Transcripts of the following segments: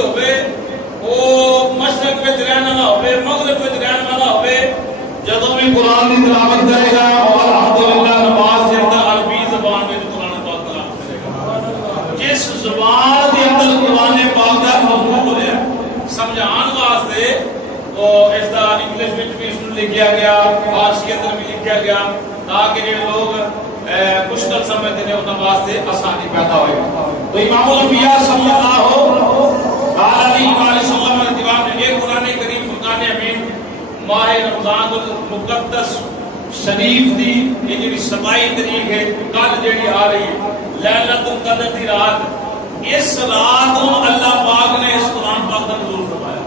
ہوئے وہ مشرق میں رہنے والا ہوئے مغرب میں رہنے والا ہوئے جدوں بھی قرآن کی تلاوت کرے گا اور الحمدللہ نماز کے اندر عربی زبان میں قرآن پاک تلاوت کرے گا. جس زبان کے اندر قرآن پاک کا مضمون ہو رہا ہے سمجھان واسطے وہ اس کا انگلش میں بھی اس میں لکھا گیا فارسی کے اندر بھی لکھا گیا تاکہ جو لوگ مشکل سمجھتے ہیں ان واسطے آسانی پیدا ہوئے. تو امام الانبیاء صلی اللہ علیہ وسلم نے دیوان میں ایک قرآن کریم فرقان امین ماہ رمضان المقدس شریف دی یہ جی 27 تاریخ ہے کل جڑی آ رہی ہے لیلۃ القدر دی رات اس رات کو اللہ پاک نے اس قرآن پاک کا نزول فرمایا.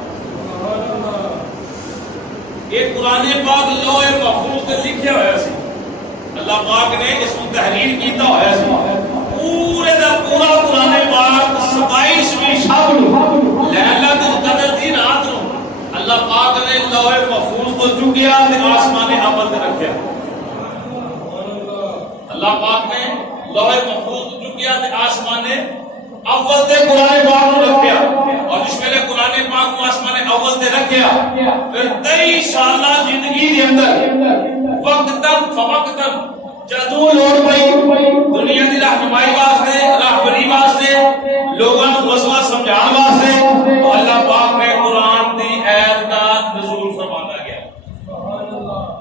یہ قرآن پاک لوح محفوظ تے لکھیا ہوا سی اللہ پاک نے اس کو تحریر کیتا ہوا سی پورے دا پورا قرآن پاک 27ویں شب لیلۃ القدر دی رات نو اللہ پاک نے لوح محفوظ کو چکیا تے آسمان اول تے رکھیا. اللہ پاک نے لوح محفوظ کو چکیا تے آسمان اول تے قرآن پاک کو رکھیا اور جس ویلے قرآن پاک کو آسمان اول تے رکھیا پھر 23 سالہ زندگی دے اندر وقتاً فوقتاً جدوں لوڑ پئی دنیا دی رہنمائی واسطے راہبری واسطے لوگاں نوں مسئلہ سمجھان واسطے اللہ پاک نے قرآن دی آیت دا نزول فرمایا گیا.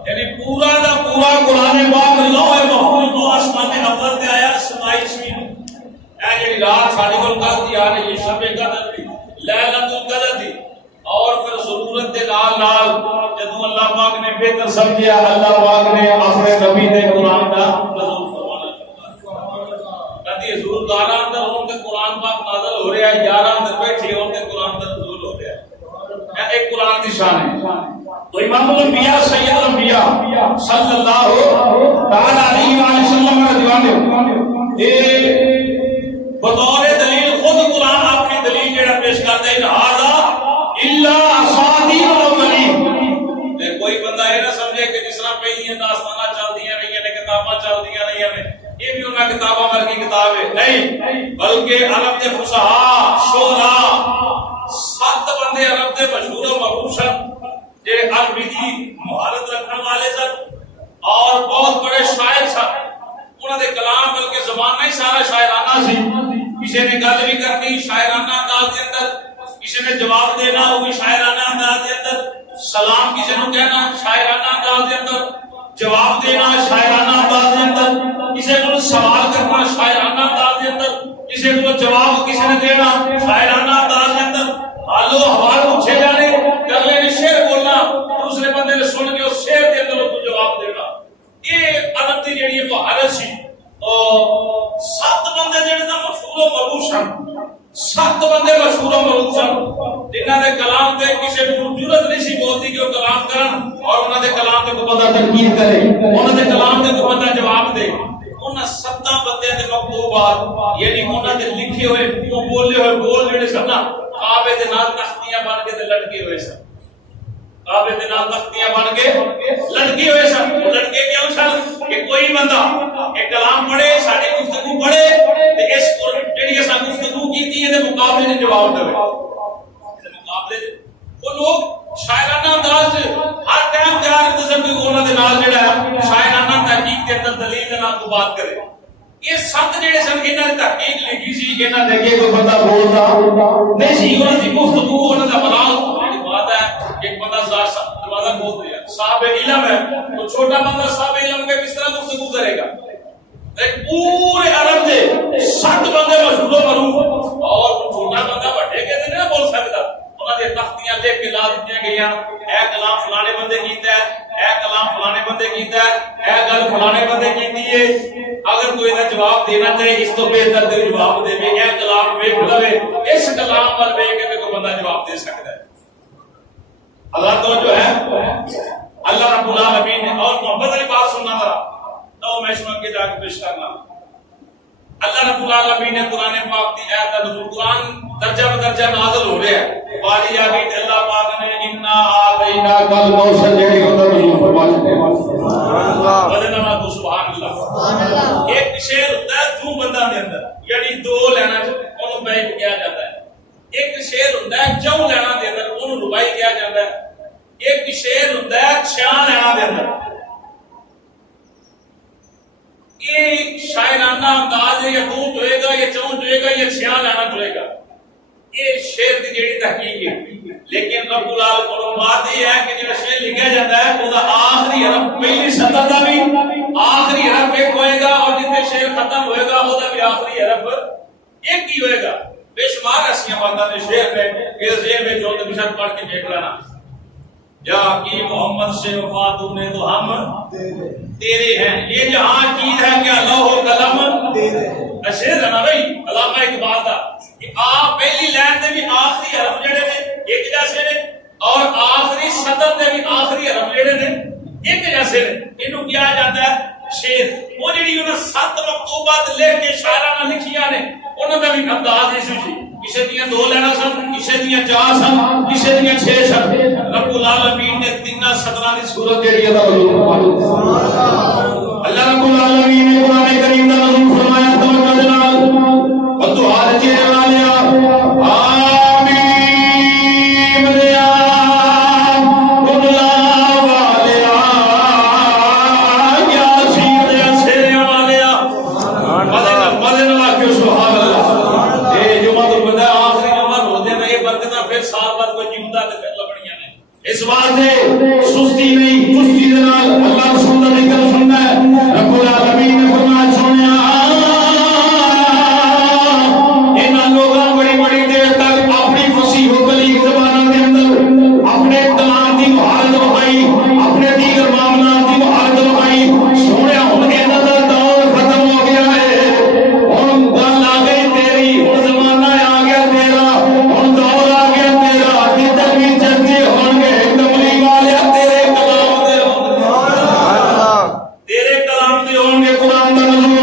یعنی پورا دا پورا قرآن پاک لوح محفوظ تو آسمان اول تے آیا 27ویں اے جڑی رات ساڈے کول کل دی آ رہی ہے شب قدر دی لیلۃ القدر دی اور پھر ضرورت دے نال نال جدوں اللہ پاک نے بہتر سمجھیا اللہ پاک نے اپنے نبی دے قرآن دا نزول فرمایا. کدی حضور دارا اندر ہون تے قرآن پاک نازل ہو رہا ہے یاراں اندر بیٹھے ہون تے قرآن دا نزول ہو رہا ہے. ایک قرآن دی شان ہے. تو امام الانبیاء سید الانبیاء صلی اللہ تعالی علیہ وسلم کا دیوان ہے بطور دلیل خود قرآن اپنی دلیل جڑا پیش کرتا ہے لہذا الا اساطیر الاولین. کوئی بندہ یہ نہ سمجھے کہ جس طرح پہلیاں داستاناں چلدیاں رہی ہیں کتاباں چلدیاں رہی ہیں یہ بھی انہاں کتاباں ورگی کتاب ہے نہیں بلکہ عرب کے فصحاء شعراء 7 بندے عرب کے مشہور و معروف سن جو عربی کی مہارت رکھنے والے سن اور بہت بڑے شاعر سن. انہوں نے کلام بلکہ زبان ہی سارا شاعرانہ سی. کسی نے گل بھی کرنی شاعرانہ انداز کے اندر کسی نے جواب دینا وہ بھی شاعرانہ انداز کے اندر سلام کسی نے کہنا شاعرانہ انداز کے اندر جواب دینا شاعرانہ انداز کے اندر کسی کو سوال کرنا شاعرانہ انداز کے اندر کسی کو جواب کسی نے دینا شاعرانہ انداز کے اندر حال و حوال پوچھے جانے کر لینے شعر بولنا دوسرے بندے نے سن کے اس شعر کے اندر اس کو جواب دینا. یہ عرب کی جڑی مہارت سی اور 7 بندے جڑے نا مشہور و معروف سن 7 بندے مشہور و معروف سن جنہاں دے کلام تے کسی نوں ضرورت نہیں سی بولتی کہ وہ کلام کرن اور انہاں دے کلام تے کوئی بندہ تنقید کرے انہاں دے کلام تے کوئی بندہ جواب دے. انہاں 7 بندے دے مکتوبات یعنی انہاں دے لکھے ہوئے بولے ہوئے بول جڑے سن نا کعبے دے نال تختیاں بن کے تے لٹکے ہوئے سن. کعبے دے نال تختیاں بن کے لٹکے ہوئے سن. لٹکے کیوں سن کہ کوئی بندہ ایک کلام پڑھے ساری گفتگو پڑھے تے اس جڑی اساں گفتگو کیتی ہے دے مقابلے وچ جواب دے مقابلے وہ لوگ شاعرانہ انداز ہر ٹائم تیار انتظام کہ انہاں دے نال جڑا شاعرانہ تحقیق کے اندر دلیل دے نال بات کرے. یہ 7 جڑے سن انہاں دی تحقیق لکھی سی انہاں دے اگے کوئی بندہ بولدا نہیں سی انہاں دی گفتگو انہاں دا ملال جڑی بات ہے ایک بندہ دروازہ کھول دیا صاحب علم ہے تو چھوٹا بندہ صاحب علم کے کس طرح گفتگو کرے گا. پورے عرب دے 7 بندے مشہور و معروف اور چھوٹا بندہ بڑے کے تے نہیں بول سکتا. انہاں دے تختیاں لکھ کے لا دتیاں گئیاں اے کلام فلانے بندے کیتا ہے اے کلام فلانے بندے کیتا ہے اے گل فلانے بندے کیتی ہے. اگر کوئی دا جواب دینا چاہے اس تو بہتر تے جواب دے اے کلام ویکھ لوے اس کلام پر ویکھ کے کوئی بندہ جواب دے سکتا ہے. اللہ تو جو ہے اللہ رب العالمین نے اور محبت والی بات سننا ذرا تو میں سن کے جا کے پیش کرنا. اللہ رب العالمین نے قرآن پاک کی آیت نزول قرآن درجہ بدرجہ نازل ہو رہا ہے. والی آگئی تے اللہ پاک نے انا آتینا کل کوثر جڑی اندر نزول فرمایا سبحان اللہ بدنا تو سبحان اللہ. ایک شعر ہوتا ہے جو بندہ دے اندر یعنی 2 لینا اونوں بیٹھ کیا جاتا ہے ایک شیر ہوندا ہے چوں لینا دے اندر اونوں ربائی کہا جاندا ہے، ایک شیر ہوندا ہے چھیاں لینا دے اندر. یہ شاعرانہ انداز ہے، یا دو جوئے گا یا چوں جوئے گا یا چھیاں لینا جوئے گا، یہ شیر کی جیڑی تحقیق ہے. لیکن رب العالمین بات یہ ہے کہ جڑا شیر لکھا جاتا ہے وہ آخری حرف پہلی سطر کا بھی آخری حرف ایک ہوئے گا، اور جتنے شیر ختم ہوئے گا وہ بھی آخری حرف ایک ہی ہوئے گا. بے شمار ایسی باتیں نے شیر میں پھر شیر میں جو بشر پڑھ کے دیکھ لینا. یا کہ محمد سے وفا تو نے تو ہم تیرے ہیں، یہ جہاں چیز ہے کیا لوح و قلم شیر ہے نا بھائی علامہ اقبال کا، کہ آپ پہلی لائن دے بھی آخری حرف جڑے نے ایک جیسے نے، اور آخری سطر دے بھی آخری حرف جڑے نے ایک جیسے نے. انہوں کیا جاتا ہے شیر. وہ جڑی انہوں 7 مکتوبات لکھ کے شاعرانہ لکھیاں نے انہوں دا بھی انداز ایسے سی، کسی دیاں 2 لینا سن، کسی دیاں 4 سن، کسی دیاں 6 سن. رب العالمین نے 3 سطراں دی صورت جڑی ہے اللہ رب العالمین نے قرآن کریم دا نازل فرمایا توجہ نال ودعا چہرے والیا آمین یا اللہ والیا یا سید یا چہرے والیا مدن واقع سبحان اللہ. یہ جمعہ تو بندہ آخری جمعہ ہو دے یہ برکتاں پھر سال بعد کوئی جمعہ تے پھر لبنیاں نے. اس واسطے سستی نہیں، چستی دے نال اللہ رسول دا ذکر سننا ہے. رب العالمین نے فرمایا سنیا ان لوگوں بڑی بڑی دیر تک اپنی فصیح و بلیغ زبانوں کے اندر اپنے کلام کی مہارت دکھائی، اپنے دیگر معاملات کی مہارت دکھائی. سونے ہن انہاں دا دور ختم ہو گیا ہے، ہن گل آ گئی تیری، ہن زمانہ آ گیا تیرا، ہن دور آ گیا تیرا. جدھر بھی چرچے ہون گے کملی والے تیرے کلام دے تیرے کلام دے ہون گے. قرآن دا نزول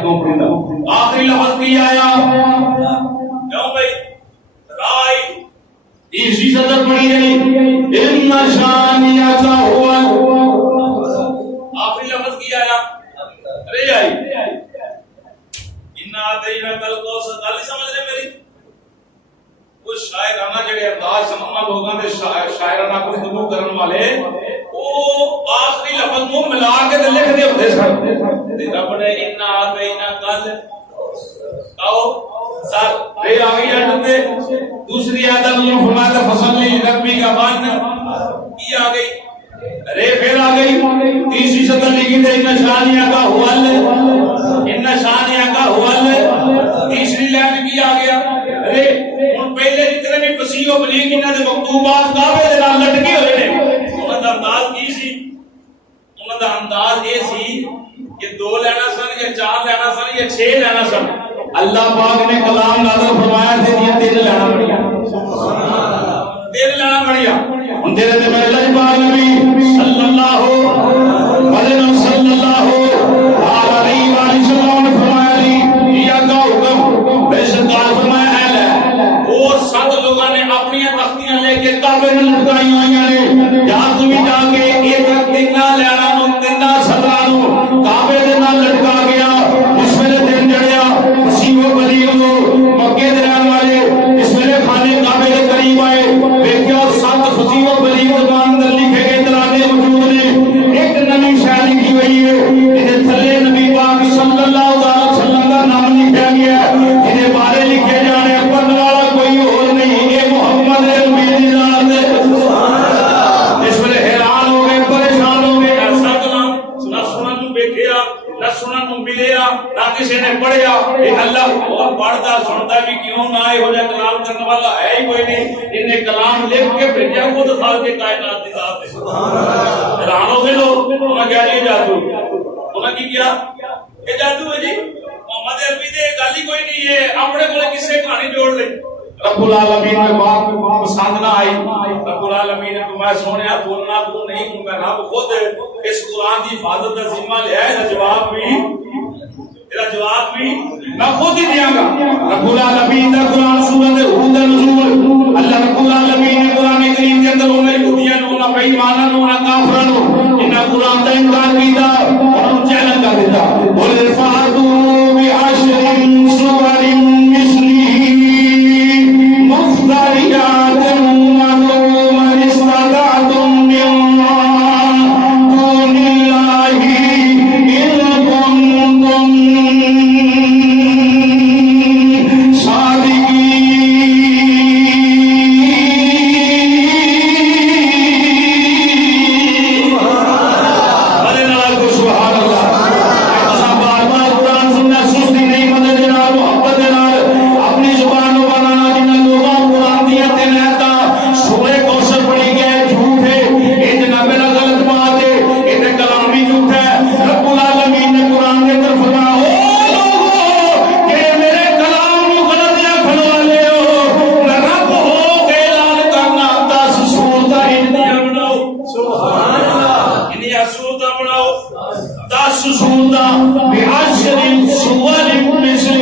آخری لفظ کی آیا کیوں بھائی رائی تیسری صدر پڑھی گئی ان شانیہ کا ہوا. آخری لفظ کی آیا ارے آئی انہا دینا کل کو ستالی سمجھ رہے میری وہ شاعرانہ جڑے انداز سمجھنا لوگاں دے شاعرانہ گفتگو کرن والے وہ آخری لفظ منہ ملا کے لکھ دے ہوتے سن. رب نے انہا دینا کل آؤ سر پھر آگئی آٹھتے دوسری آیت اللہ فرمایا فصلی ربی کا بان کی آگئی رے پھر آگئی تیسری صدر لکھی تھے ان شانیہ کا حوال ان شانیہ کا حوال تیسری لائن کی آگیا رے ان پہلے جتنے بھی فصیح و بلیغ انہاں دے مکتوبات کعبے دے نال لٹکے ہوئے نے انہاں دا انداز کی سی انہاں دا انداز یہ سی کہ 2 لینا سن یا 4 لینا سن یا 6 لینا سن. اللہ پاک نے کلام نازل فرمایا تھے یہ 3 لینا بڑھیا 3 لینا بڑھیا. ان تیرے تے میں اللہ پاک نبی صلی اللہ علیہ وسلم نے فرمایا لی یا کا حکم بے سرکار فرمایا ہے وہ 7 لوگوں نے اپنی تختیاں لے کے کعبے میں لٹکائی ہوئی ہیں. یا تم جا کے ایک 3 لینا نو 3 صدراں نو کعبے دے نال لٹکا گیا. اس ویلے دن جڑیا فصیح و بلیغ مکے دے رہن والے اس ویلے خانے کعبے دے قریب آئے ویکھیا 7 فصیح و بلیغ زبان اندر لکھے گئے ترانے موجود نے. ایک نہ سنن نو ملیا نہ کسی نے پڑھیا یہ اللہ اور پڑھتا سنتا بھی کیوں نہ ہو جائے کلام کرنے والا ہے ہی کوئی نہیں انہیں کلام لکھ کے بھیجا خود خالق کے کائنات کی ذات ہے سبحان اللہ حیران ہو گئے لوگ انہوں نے کیا یہ جادو انہوں نے کی کیا یہ جادو ہے جی محمد عربی دے گل ہی کوئی نہیں ہے اپنے کو کسے کہانی جوڑ لے رب العالمین نے بات پسند نہ آئی رب العالمین نے فرمایا سونیا بولنا تو نہیں ہوں میں رب خود اس قرآن کی حفاظت کا ذمہ لیا ہے جواب بھی میں خود ہی دیا گا رب العالمین کا قرآن سورۃ ہود نزول اللہ رب العالمین نے قرآن کریم کے اندر انہیں یہودیاں نو نہ بے ایماناں نو نہ کافراں نو انہاں قرآن کا انکار کیتا انہوں چیلنج کر دیتا بولے فاتوا بعشر سور مثلہ مفتریات وادعوا من استطعتم من دون اللہ ان کنتم صادقین بڑے نال کو سبحان اللہ ایسا بار بار قرآن سننا سستی نہیں مدد نال محبت نال اپنی زبان کو بنانا جنہیں لوگوں قرآن دیا تے رہتا سورہ کوثر پڑھی گئے جھوٹ ہے یہ جناب میرا غلط بات ہے یہ کلام بھی جھوٹ ہے رب العالمین نے قرآن کے طرف فرمایا او لوگو کہ میرے کلام کو غلط یا کھلوا لے ہو میں رب ہو کے اعلان کرنا 10 سورتاں انڈیا بناؤ سبحان اللہ انڈیا سورتاں بناؤ 10 سورتاں بعشر سور مثل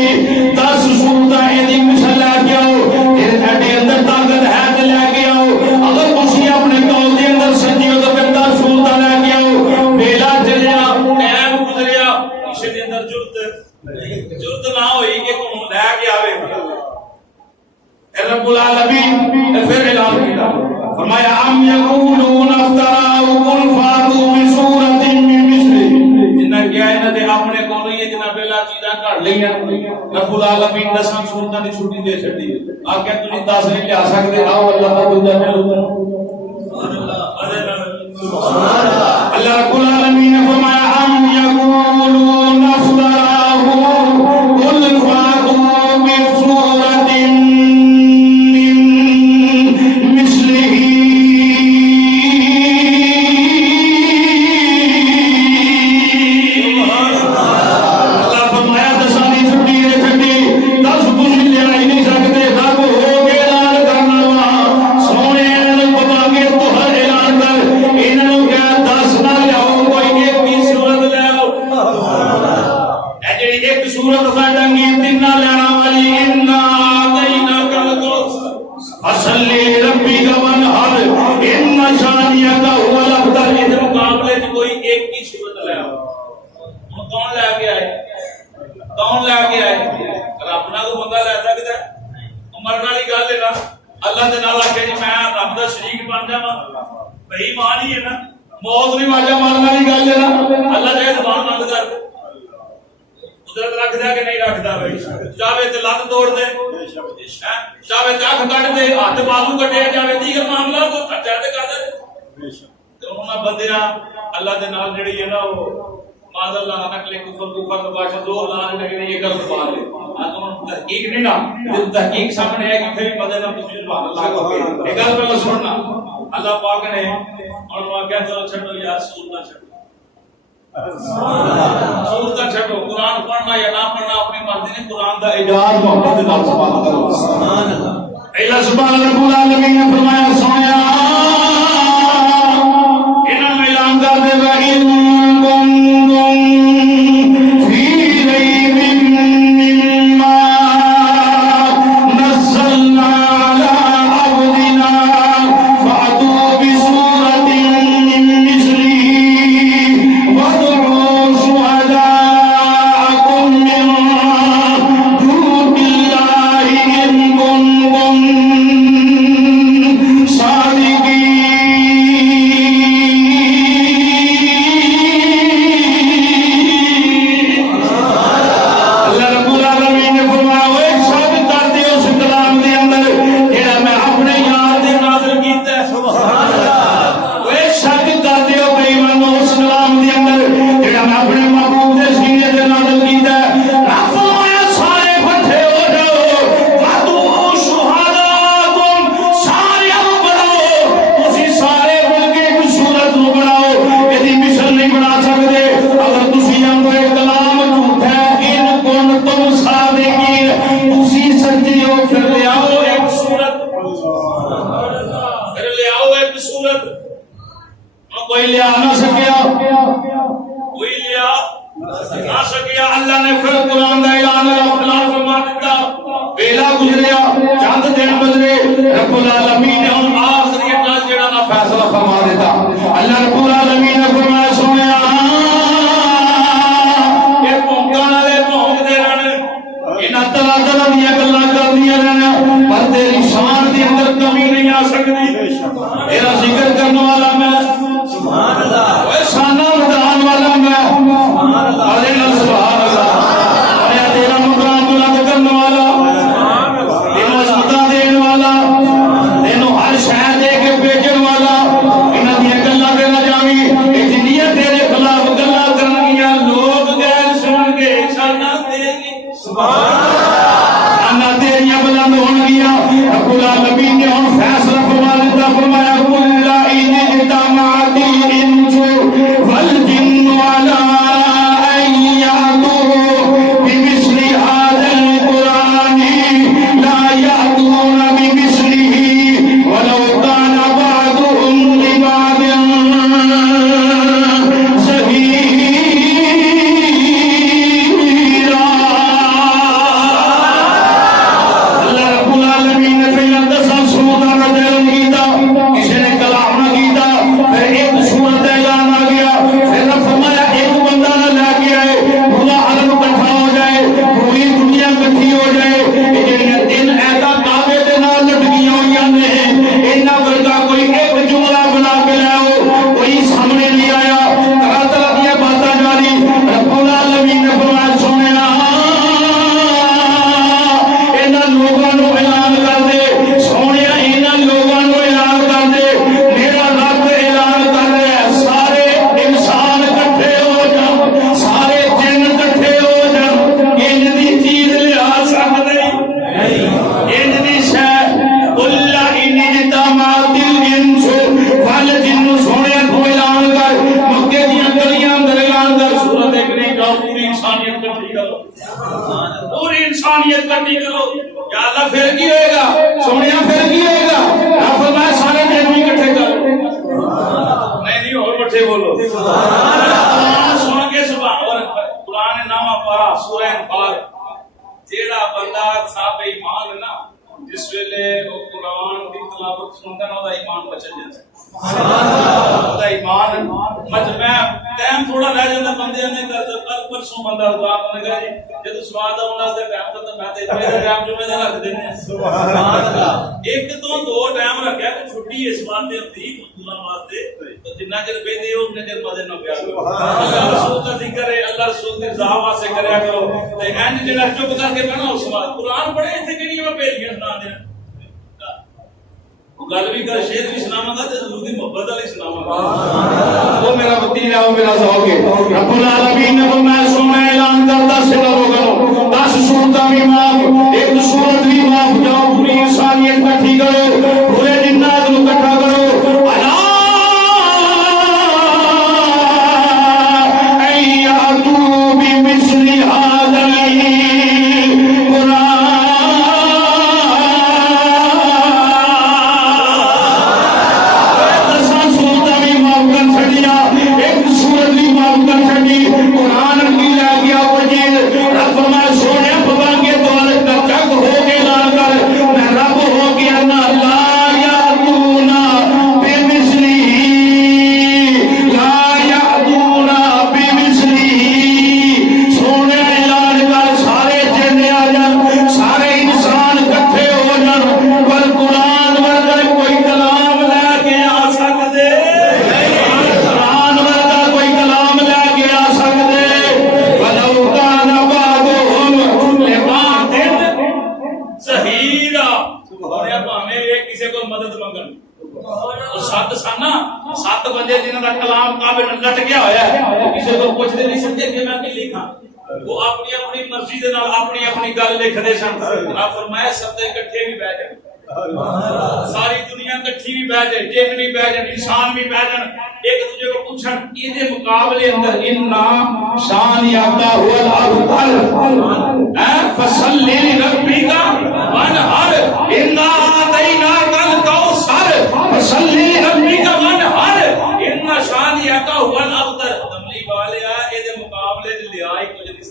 10 سورتاں دی مثال لے کے آؤ یہ تھے اندر طاقت ہے تو لے کے آؤ اگر تسی اپنے قول دے اندر سچی ہو تو پھر 10 سورتاں لے کے آؤ ویلا چلیا ٹائم گزریا اسے دے اندر جرت نہ ہوئی کہ کوئی لے کے آوے رب العالمین پھر اعلان کیا فرمایا ام یقولون افترا قل فاتوا بسورۃ من مثلہ جنہ کیا انہاں دے اپنے کول ہی جنہ پہلا چیزاں کڈ لئیاں رب العالمین 10 سورتاں دی چھٹی دے چھڈی آ کے تسی 10 نہیں لے سکتے آؤ اللہ کا بندہ چلو سبحان اللہ اللہ رب العالمین نے فرمایا ام یقولون افترا قل فاتوا بسورۃ تحقیق سامنے ہے کہ پھر مدد نہ تسی سبحان اللہ کو ایک گل پہلے سننا اللہ پاک نے اور کیا چلو چھڈو یار سورت چھڈو سورت چھڈو قرآن پڑھنا یا نہ پڑھنا اپنی مرضی نے قرآن دا اعجاز محبت نال سبحان اللہ سبحان اللہ الا سبحان رب العالمین نے فرمایا سویا انہاں نے اعلان کر دے وَإِن صادقين سکیا اللہ نے پھر قرآن کا اعلان فلان فرما دیتا ویلا گزریا چند دن گزرے رب العالمین نے ہن آخری اٹل جڑا نا فیصلہ فرما دیتا اللہ رب العالمین نے فرمایا سنیا یہ بھونکن والے بھونکتے رہن انہاں طرح طرح دیا گلاں کردیاں رہن پر تیری شان دے اندر کمی نہیں آ سکتی تیرا ذکر کرنے والا میں سبحان اللہ اوے شاناں ودان والا میں سبحان اللہ سبحان اللہ اے تیرا مقام بلند کرنے والا سبحان اللہ تینوں عزت دین والا تینوں ہر شے دے کے بھیجن والا انہاں دی گلاں تے نہ جاویں اے جنیاں تیرے خلاف گلاں کرنگیاں لوگ غیر سن کے شاناں تیری سبحان اللہ انا تیریاں بلند ہون گیاں رب العالمین نے ہن فیصلہ فرما دیتا فرمایا کل ان اجتمعت الانس والجن على ان يأتوا بمثل هذا القرآن لا يأتون بمثله ولو كان بعضهم لبعض ایک تو دو ٹائم رکھا کہ چھٹی اس بات دے تھی اللہ واسطے تو جنہ چر بیٹھے ہو اتنے چر مزے نہ پیا کرو اللہ رسول کا ذکر ہے اللہ رسول کی رضا واسطے کریا کرو تے اینج جڑا چپ کر کے بنا اس وقت قرآن پڑھے ایتھے کیڑی میں پیڑیاں سنا دے گل بھی کر شیر بھی سناواں گا تے ضرور دی محبت والی سناواں گا وہ میرا وطن ہے وہ میرا ذوق ہے رب العالمین نے فرمایا سونا اعلان کرتا سے لوگوں 10 سورتاں بھی معاف ایک سورت بھی معاف جاؤ پوری انسانیت اکٹھی کرو پورے جنات کو اکٹھا کرو ساری دنیا کٹھی بھی بیٹھ جائے جن بھی بیٹھ جائے انسان بھی بیٹھ جائے ایک دوسرے کو پوچھن یہ مقابلے اندر انا شان یاتا ہوا الارض فصلی لربک وانحر انا اعطیناک الکوثر فصلی لربک وانحر ان شان یاتا ہوا الارض تملی والے اے دے مقابلے لے آئی کچھ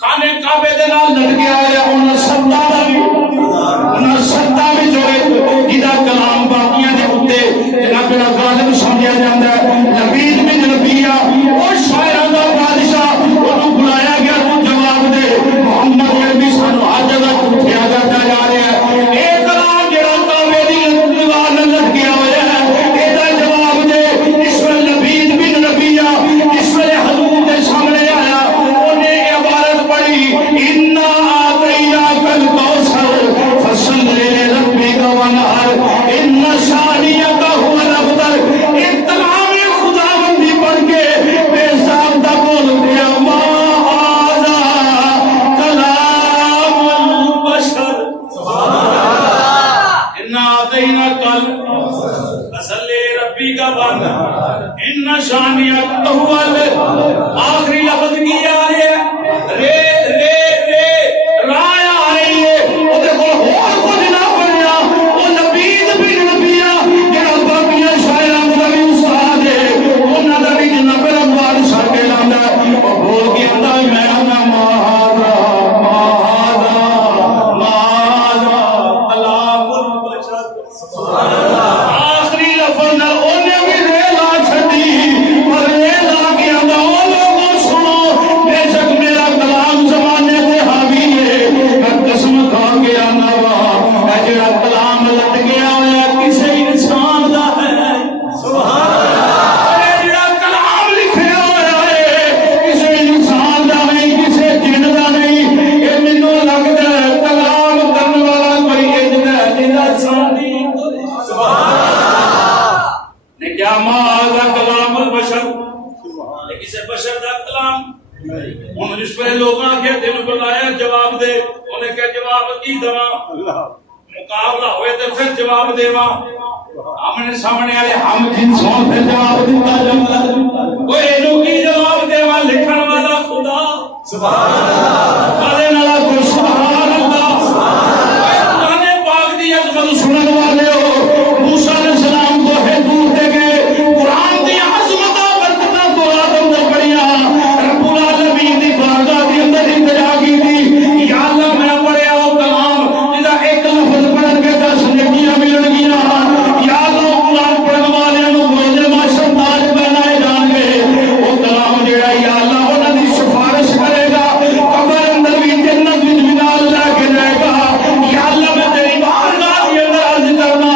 خانے کعبے دے نال لٹکیا ہے انہاں ستا دا بھی انہاں ستا بھی جو ہے جدا کلام باقیاں دے اوتے جناب دا غالب سمجھیا جاندا ہے لبید بن ربیہ او شاعراں دا بادشاہ اونوں بلایا گیا تو جواب دے محمد عربی سانو ہر جگہ اٹھیا جاتا جا رہا ہے اے کلام جڑا کعبے دی دیوار نال لٹکیا ہوا ہے اے دا جواب دے اس ویلے لبید بن ربیہ اس ویلے حضور دے سامنے آیا اونے عبارت پڑھی انا آتیناک الکوثر فصل لربک وانحر ان شانئک هو الابتر اطلاع خداوندی پڑھ کے بے ضابطہ بول دیا ما ھذا کلام البشر انا آتیناک فصل لربک وانحر ان شانئک هو الابتر آخری لفظ کیا ہے رے رے رے رایا آ رہی ہے وہ دیکھو اور کچھ نہ بنیا وہ لبید بن ربیہ جڑا فرمایا ما ذا کلام البشر، یہ کسی بشر دا کلام انہوں جس پر لوگ آگے دن بلایا جواب دے، انہیں کہا جواب کی دوا مقابلہ ہوئے تو پھر جواب دے ماں آمنے سامنے آلے ہم جنسوں سے جواب دیتا جب کوئی انہوں کی جواب دے ماں لکھن والا خدا سبحان اللہ والے نالا کو سبحان اللہ قرآن پاک دی عظمت سنن والے ہو موسیٰ علیہ السلام کو ہے دور دے گئے قرآن دی عظمت برکتہ تو آدم نے پڑھیا رب العالمین دی بارگاہ دی اندر انتجا کی تھی یا اللہ میں پڑھیا وہ کلام جدا ایک لفظ پڑھن کے 10 نیکیاں ملن گیا یا اللہ قرآن پڑھن والے نو روزے معاشر تاج پہنائے جان گے وہ کلام جڑا یا اللہ انہاں دی سفارش کرے گا قبر اندر بھی جنت وچ بھی نال لے کے جائے گا یا اللہ میں تیری بارگاہ دی اندر عرض کرنا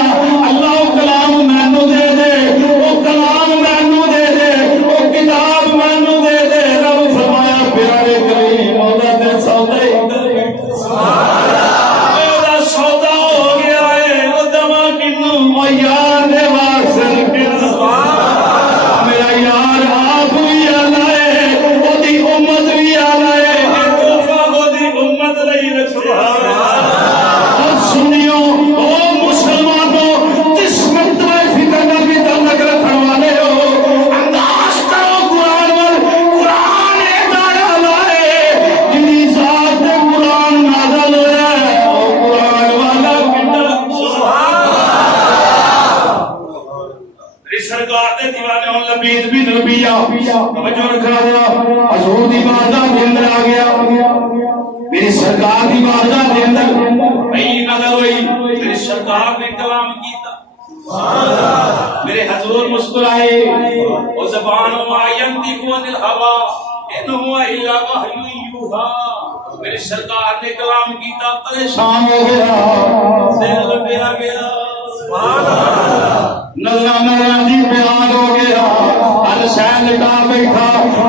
اللہ وہ کلام مینوں دے دے وہ کلام مینوں دے دے وہ کتاب مینوں دے دے رب فرمایا پیارے کریم اودا تے سودا ہی کر بیٹھا سبحان اللہ اودا سودا ہو گیا ہے او دما کینوں او یار دے واسطے کنا سبحان اللہ میرا یار آپ بھی آلہ ہے او دی امت بھی آلہ ہے توفہ او دی امت نہیں رکھا اور سنیو او مسلمانوں جس مرتبہ فکر کا بھی تعلق رکھنے والے ہو انداز کرو قرآن قرآن ادارہ لائے جنہی ذات قرآن نازل ہوا ہے او قرآن والا کتنا سبحان اللہ سرکار دے دیوانے ہوں لبید بن ربیہ توجہ رکھنا ذرا حضور دی بارگاہ دے اندر آ گیا میری سرکار دی بارگاہ دے اندر پہلی نظر ہوئی میری سرکار نے کلام کیتا میرے حضور مسکرائے وہ زبان ما ينطق عن الهوى ان هو الا وحی یوحی میری سرکار نے کلام کیتا پریشان ہو گیا دل لٹیا گیا سبحان اللہ نظرانہ دی بیان ہو گیا ہر شے لٹا بیٹھا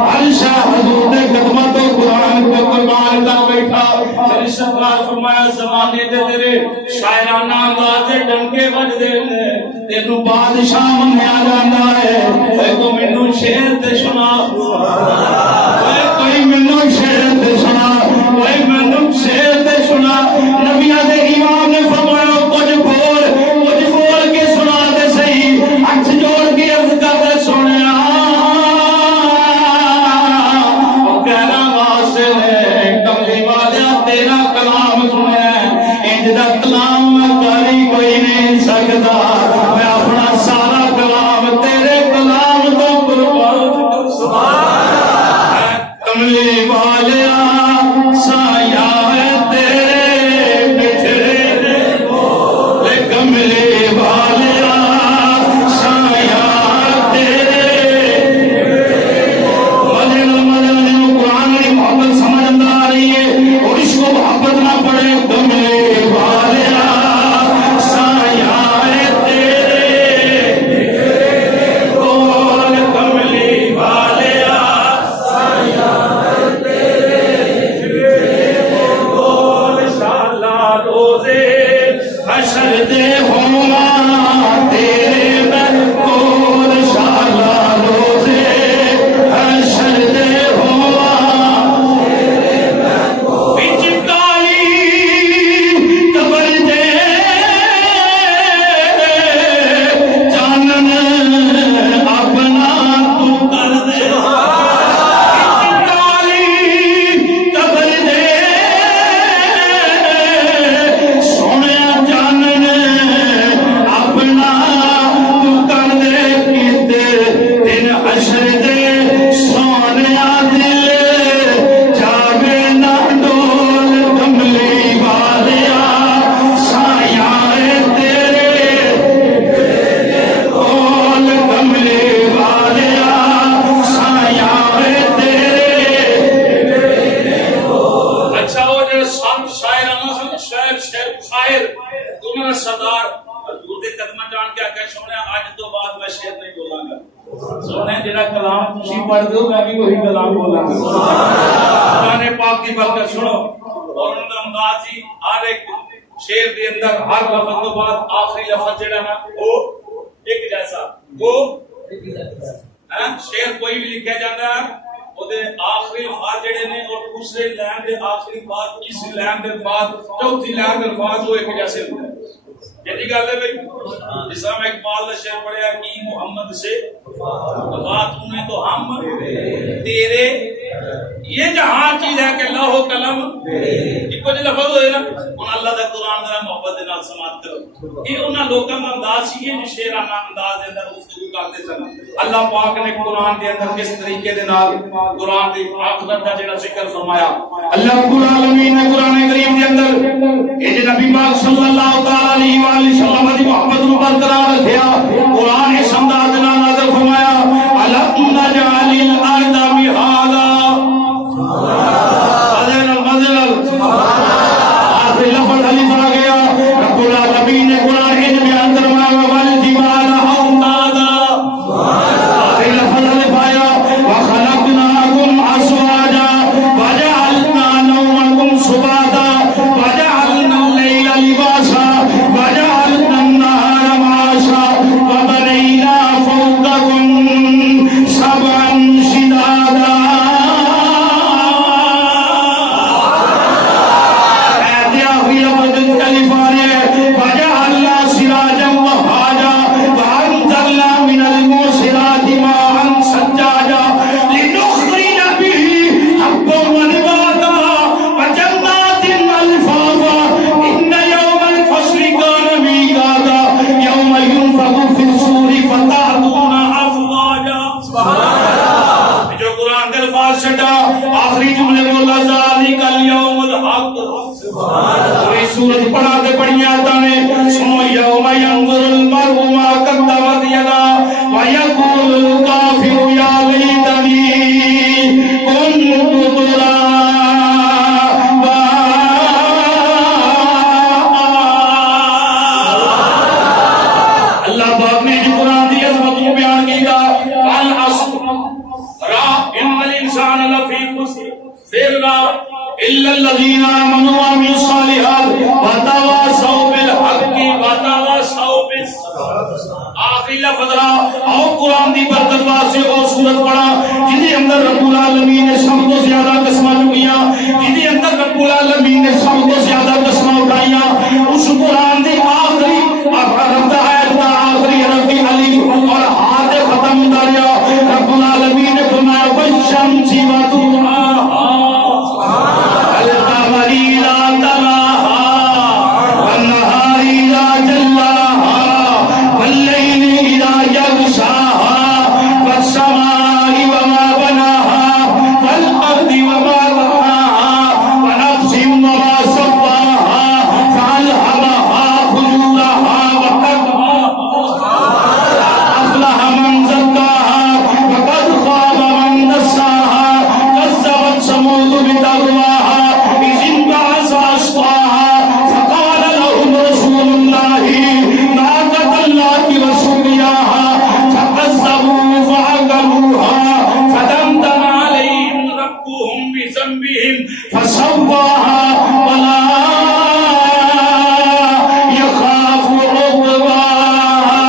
ہر شے حضور دے خدمت و قرآن کو قربان کر بیٹھا میری سرکار فرمایا زمانے دے تیرے شاعرانہ انداز دے ڈنکے بج دے تینوں بادشاہ منیا جاندا ہے اے تو مینوں شعر تے سنا اے کوئی مینوں شعر تے سنا اے مینوں شعر تے سنا نبیوں دے امام نے فرمایا کچھ بول کے سنا دے صحیح ہاتھ جوڑ کے عرض کر سنیا او کہنا واسطے کملی والا تیرا کلام سنیا انج دا کلام کاری کوئی نہیں سکتا میں اپنا سارا کلام تیرے کلام کو قربان کر سبحان اللہ کملی والا سایہ ہے تیرے بچھڑے کو کملی والا سایہ تیرے مدن قرآن کی محبت سمجھ اندر آ رہی ہے اور اس کو محبت نہ پڑے کملی والا سایہ تیرے کول کملی والا سایہ تیرے کول شالا روزے حشر دے ہوما تیرے میں کول شالا روزے حشر دے ہوما تیرے میں بچ کالی قبر دے جانن اپنا تو کر دے بچ کالی قبر دے سونیا جانن اپنا تو کر دے کتے دن حشر دے سونیا دل جاگے نہ ڈول کملی والیا سایہ تیرے کول کملی والیا سایہ تیرے اچھا وہ جو سات شاعرانہ شاعر تمہارا سردار حضور دے قدمہ جان کے آکے سونے آج تو بعد میں شعر نہیں بولاں گا سونے جڑا کلام تسی پڑھ دو میں بھی وہی کلام بولاں گا قرآن پاک کی برکت سنو اور ان کا انداز ہی ہر ایک شعر دے اندر ہر لفظ تو بعد آخری لفظ جڑا نا وہ ایک جیسا وہ شعر کوئی بھی لکھا جاتا ہے وہ آخری الفاظ جڑے نے اور دوسرے لائن دے آخری الفاظ تیسری لائن دے الفاظ چوتھی لائن دے الفاظ وہ ایک جیسے ہوتے ہیں. یہی گل ہے بھائی. جس طرح میں اقبال کا شعر پڑھیا کہ محمد سے بات نے تو ہم تیرے یہ جہاں چیز ہے کہ لوح و قلم ایک جو لفظ ہوئے نا ان اللہ دا قرآن دا محبت دے نال سماعت کرو. یہ انہاں لوکاں دا انداز سی ہے شعرانہ انداز دے اندر گفتگو کرتے سن. اللہ پاک نے قرآن دے اندر کس طریقے دے نال قرآن دی آخرت دا جڑا ذکر فرمایا. اللہ رب العالمین نے قرآن کریم دے اندر اے نبی پاک صلی اللہ تعالی علیہ وآلہ وسلم دی محبت نو برقرار رکھیا. قرآن اس انداز دے نال نازل فرمایا الم نجعل الارض مہادا آخری لفظ الف آ گیا. رب العالمین نے قرآن ان بیان کروایا والجبال اوتادا آخری لفظ الف آیا وخلقناکم ازواجا وجعلنا نومکم سباتا وجعلنا اللیل لباسا وجعلنا النهار معاشا وبنينا فوقكم سبعا شدادا. آخری جملے بولا ذالک الیوم الحق. پوری سورت پڑھاتے پڑھیں آتا نے سنو یوم ینظر المرء ما قدمت یداہ ویقول الکافر یا لیتنی کنت ترابا. اللہ پاک نے جو قرآن دی عظمت کو بیان کیتا والعصر ان الانسان لفی خسر الا الذین آمنوا وعملوا الصالحات وتواصوا بالحق وتواصوا بالصبر. آخری لفظ او قرآن دی برکت واسطے او سورت پڑھا جدی اندر رب العالمین نے سب کو زیادہ قسماں چکیاں جدی اندر رب العالمین نے سب کو زیادہ قسماں اٹھائیاں. اس قرآن دی آخری حرف دا آیت دا آخری حرف دی الف اور ہا تے ختم اتاریا. رب العالمین نے فرمایا والشمس وضحاها والقمر اذا تلاها والنهار اذا جلاها والليل اذا يغشاها والسماء وما بناها والارض وما طحاها ونفس وما سواها فالهمها فجورها وتقواها أفلح من زكاها وقد خاب من دساها. كذبت ثمود بتقواها إذ انبعث أشقاها فقال لهم رسول الله ناقة الله وسقياها فكذبوا فعقروها فدمدم عليهم ربهم بذنبهم فسواها ولا يخاف عقباها.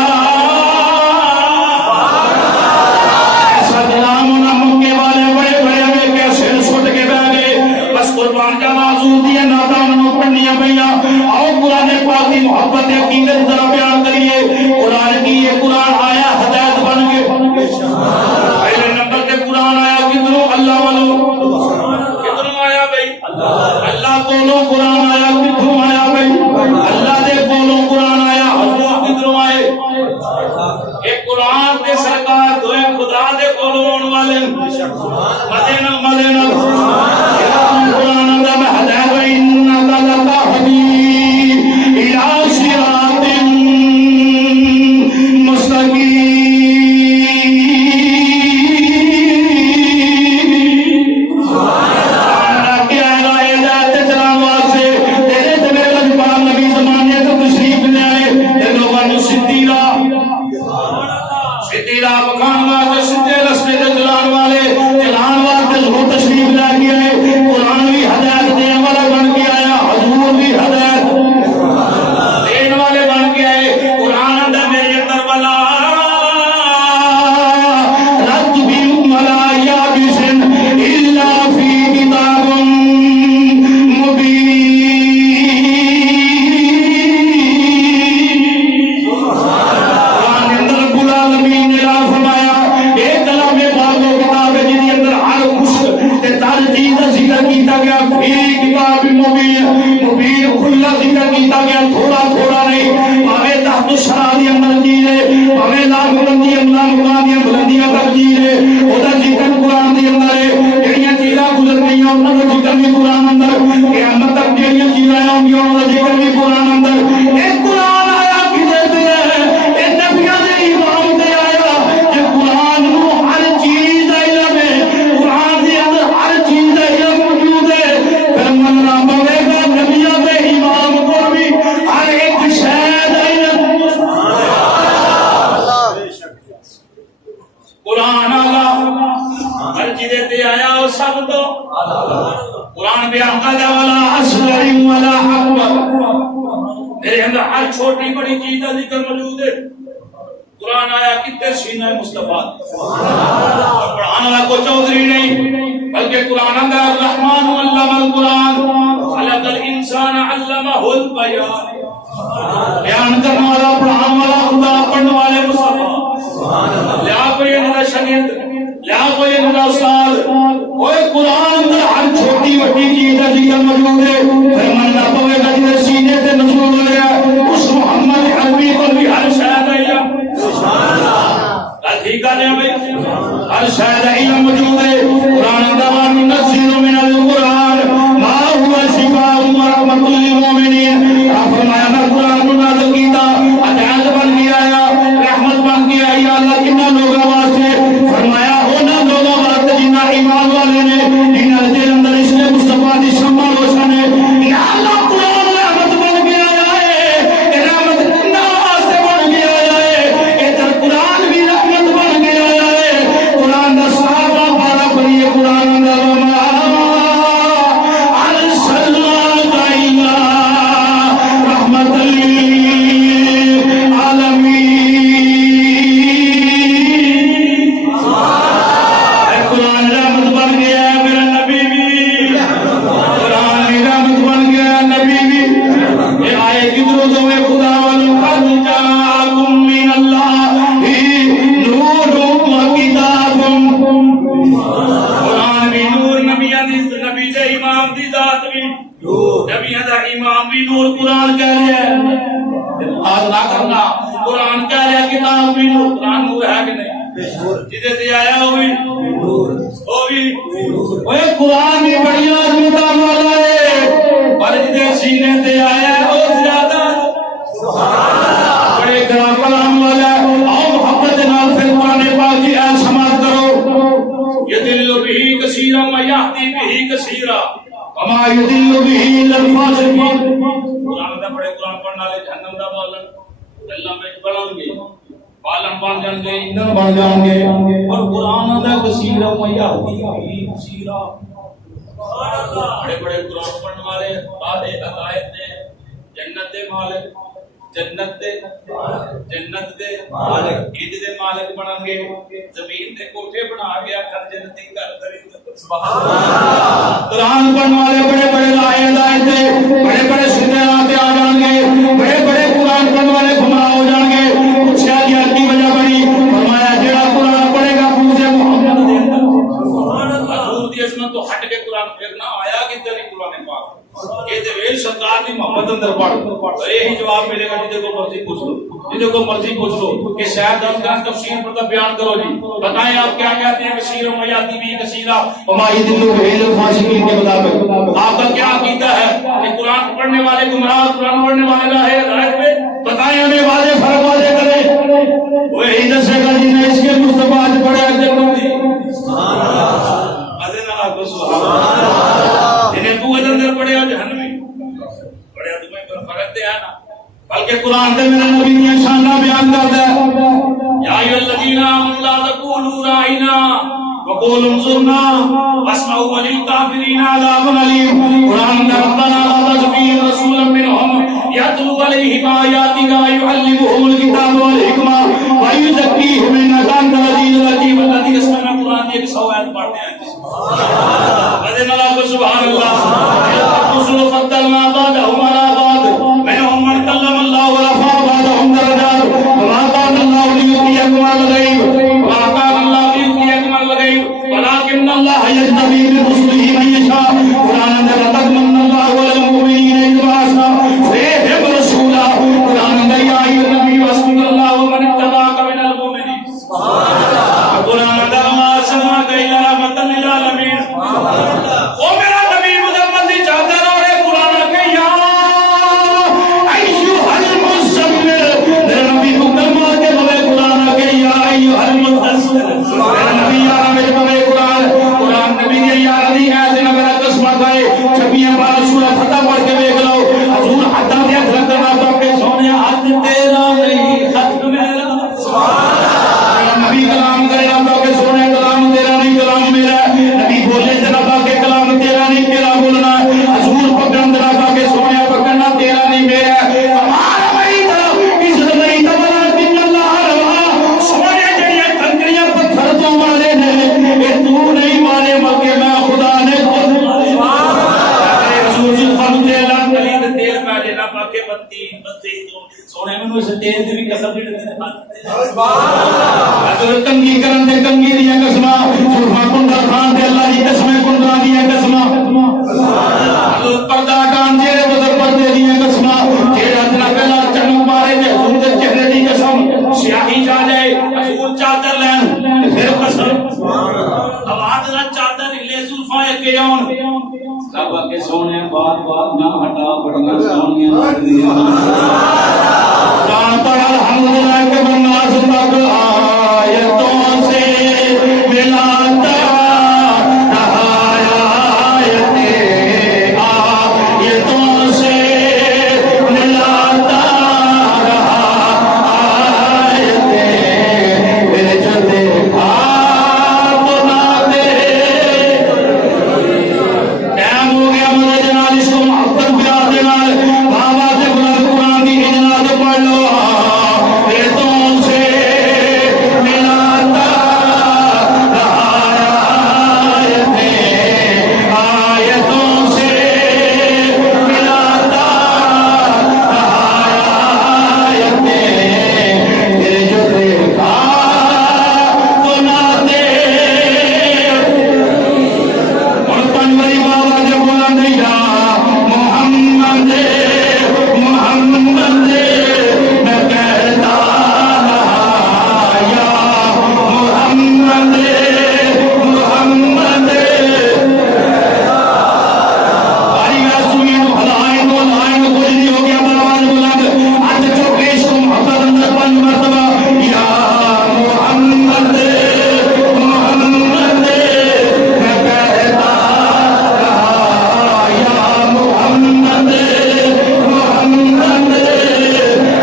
ایسا دلام نمکے والے بڑے بڑے ہمیں کیسے چھوٹ کے بہ گئے. بس قربان کا معذور دیا نادان میں پڑھنیاں بھئیاں. آؤ قرآن پاک کی محبت عقیدت ذرا بیان کریے. قرآن کی یہ قرآن آیا ہدایت بن کے پہلے نمبر کے قرآن آیا کدھروں اللہ والوں کدھروں آیا بھئی اللہ کولوں قرآن آیا کدھروں آیا بھئی اللہ دے کولوں قرآن آیا حضور کدھروں آئے. ایک قرآن دے سرکار دوئے خدا دے کولوں آن والے مدینہ مدینہ قرآن دا میں ہدایت وَإِنَّكَ لَتَهْدِي إِلَىٰ صِرَاطٍ مُسْتَقِيمٍ. قرآن آگا ہر چیزیں تے آیا اور سب تو قرآن بیان کرتا والا اصغر ولا اکبر میرے اندر ہر چھوٹی بڑی چیز کا ذکر موجود ہے. قرآن آیا کتنے سینہ مصطفیٰ پڑھانے والا کو چودھری نہیں بلکہ قرآن اندر الرحمن علم القرآن خلق الانسان علمہ البیان بیان کرنے والا پڑھانے والا خدا پڑھنے والے مصطفیٰ لیا کوئی انہا شنید لیا کوئی انہا استاد کوئی قرآن اندر ہر چھوٹی وٹی چیز کا ذکر موجود ہے فرمان نہ پوے گا جنہیں سینے سے نزول ہو گیا اس محمد عربی کو بھی ہر شاید علم ٹھیک ہے بھائی ہر شاید علم موجود ہے. قرآن اندر ننزل من القرآن ما هو شفاء ورحمۃ للمؤمنین فرمایا میں قرآن کو نازل کیتا ہدایت بن گیا یا رحمت بن گیا یا اللہ کتنا لوگوں واسطے فرمایا ہونا لوگوں واسطے جنہ ایمان والے نے جنہ دل اندر اس نے مصطفیٰ دی شمع روشن ہے یا اللہ قرآن رحمت بن گیا ہے رحمت کتنا واسطے بن گیا ہے ادھر قرآن بھی رحمت بن گیا ہے. قرآن دا صحابہ پارا پڑھیے قرآن دا وما ارسلناک الا رحمۃ للعالمین. قرآن رحمت بن گیا ہے میرا نبی بھی قرآن بھی رحمت بن گیا ہے نبی بھی. یہ آئے کی درودوں میں خدا والوں قد جاءکم من اللہ نور و کتاب. قرآن بھی نور نبی دے امام دی ذات بھی نبی دا امام بھی نور قرآن کہہ رہا ہے آج نہ کرنا قرآن کہہ رہا ہے کتاب بھی نور. قرآن نور ہے کہ نہیں جدے تے آیا وہ بھی وہ قرآن بھی بڑی عظمت والا ہے پر جدے سینے تے آیا ہے وہ زیادہ بڑے کلام والا ہے. آؤ محبت نال پھر قرآن پاک کی اے سماعت کرو. یدل به کثیرا و یهدی به کثیرا وما یدل به الا الفاسقین. قرآن دا بڑے قرآن پڑھنے والے جہنم دا بالن اللہ میں بڑھن گے بالن بن جان گے ایندھن بن جان گے اور قرآن دا کثیرا و یهدی به کثیرا. سبحان اللہ. بڑے بڑے قرآن پڑھنے والے بعد ہدایت دے جنت دے مالک جنت دے مالک عید دے مالک بنن گے زمین دے کوٹھے بنا گیا گھر جنتی گھر خرید. سبحان اللہ. قرآن پڑھنے والے بڑے بڑے راہ ہدایت دے بڑے بڑے سیدھے راہ تے آ جان گے بڑے بڑے قرآن پڑھنے والے گمراہ ہو جان گے. پوچھا گیا کی وجہ بنی فرمایا جڑا قرآن پڑھے گا پوچھے محمد دے اندر سبحان اللہ حضور دی عظمت تو ہٹ کے قرآن پھر نہ آیا کدھر ہی قرآن پاک یہ تے ویل سرکار دی محبت اندر پڑھ یہی جواب ملے گا جدے کو مرضی پوچھ لو جدے کو مرضی پوچھ لو کہ شاید آپ کا تفسیر پر بیان کرو جی بتائیں آپ کیا کہتے ہیں کثیر و میاتی بھی کثیرہ وما یدل به الفاسقین کے مطابق آپ کا کیا عقیدہ ہے کہ قرآن پڑھنے والے گمراہ قرآن پڑھنے والے راہ ہدایت پہ بتائیں ہمیں واضح فرق واضح کریں وہی دسے گا جن نے اس کے مصطفیٰ آج پڑھے جنت دی. سبحان اللہ. اذن اللہ کو سبحان اللہ. جنہیں تو اندر پڑھے جہنمی پڑھے تمہیں پر فرق دے آنا بلکہ قرآن دے میرے نبی کی شانہ بیان کرتا ہے. یا ایھا الذین آمنوا لا تقولوا راعنا وقولوا انظرنا واسمعوا وللکافرین عذاب علیم. قرآن نے ربنا لا تزغ فیہم رسولا منہم یتلو علیہم آیاتک ویعلمہم الکتاب والحکمہ ویزکیہم انک انت العزیز الحکیم. الذی یستمع قرآن کی 100 آیت پڑھتے ہیں. سبحان اللہ سبحان اللہ. رسول فضلنا بعضهم على بعض منهم من كلم الله ورفع بعضهم درجات وما كان الله ليطيعكم على الغيب وما كان الله ليطيعكم على الغيب ولكن الله يجتبي من رسله من يشاء. قرآن اندر لقد من الله على المؤمنين إذ بعث فيهم رسولا. قرآن اندر يا أيها النبي حسبك الله ومن اتبعك من المؤمنين. سبحان اللہ. قرآن اندر ما أرسلناك إلا رحمة للعالمين. او میرا نبی مزمل دی چادر اور قرآن کے یا ایھا المزمل میرا نبی کو کلمہ کے بولے قرآن کے یا اگر کنگی کرن دے کنگی دیا قسمہ سرفا کنڈا خان دے اللہ دی قسمیں کنڈا دیا قسمہ حضور پردہ کان جیرے بدر پردے دیا قسمہ جیرہ جنہ پہلا چمک مارے دے حضور دے چہرے دی قسم سیاہی جا جائے حضور چادر لین پھر قسم اب آدھرا چادر لے سرفا کے آن سب کے سونے بات بات نہ ہٹا پڑھنا سونیاں دیا جان پر الحمدللہ کے بناس تک آیتوں سے ملاتا رہا آیتوں سے ملاتا رہا آیتیں پھر جو دیکھا تو نہ دے ٹائم ہو گیا مجھے جنال اس کو محبت پیار دینا بابا سے بلند قرآن کی جنال پڑھ لو آیتوں سے ملاتا رہا آیتوں سے ملاتا رہا پھر جو دیکھا تو نہ دے اور پنوری بابا سے بولا نہیں رہا محمد محمد میں کہتا رہا یا محمد محمد باری گا سنی تو ہلائیں تو کچھ نہیں ہو گیا بابا سے بولا آج جو پیش کو محبت اندر 5 مرتبہ یا محمد محمد میں کہتا رہا یا محمد محمد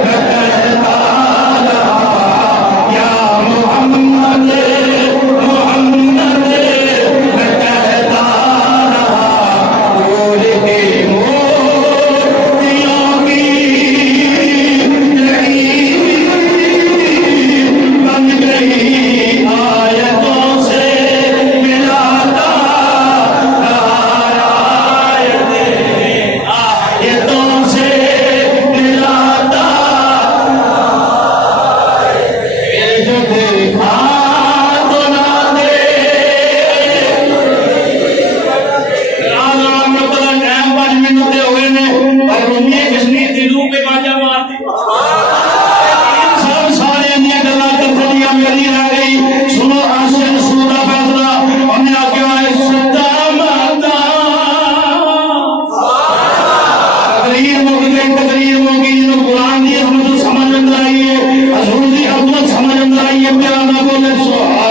میں کہتا رہا یا محمد محمد میں کہتا رہا پھول کے موتیوں کی رہی بن گئی آیتوں سے ملاتا رہا آیتوں سے ملاتا پھر جو دیکھا تو نہ دے رام رام میں پتا ٹائم 5 منٹ دے ہوئے نے پر رومیے کسنی دلوں پہ باجا مارتے سب سارے انہیں گلا کر چلیا میری رہ گئی سنو آسن سودا فیصلہ ہم نے آگیا ہے ستا ماتا تقریر موقع گئی تقریر موقع جنہوں قرآن دی عظمت سمجھ اندر آئی ہے حضور دی عظمت سمجھ اندر آئی ہے پیارا نہ بولے سبحان